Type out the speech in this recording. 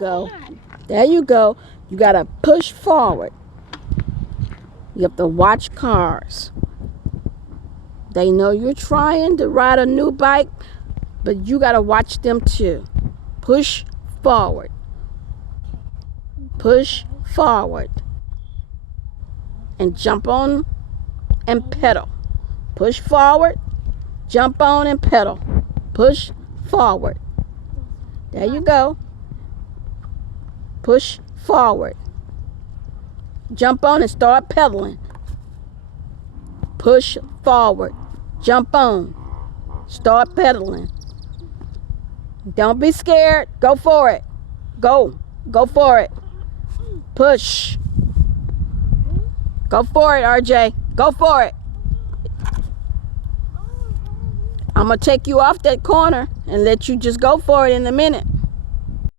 go. There you go. You got to push forward. You have to watch cars. They know you're trying to ride a new bike, but you got to watch them too. Push forward. Push forward. And jump on and pedal. Push forward. Jump on and pedal. Push forward. There you go. Push forward. Jump on and start pedaling. Push forward. Jump on. Start pedaling. Don't be scared. Go for it. Go. Go for it. Push. Go for it, RJ. Go for it. I'm going to take you off that corner and let you just go for it in a minute.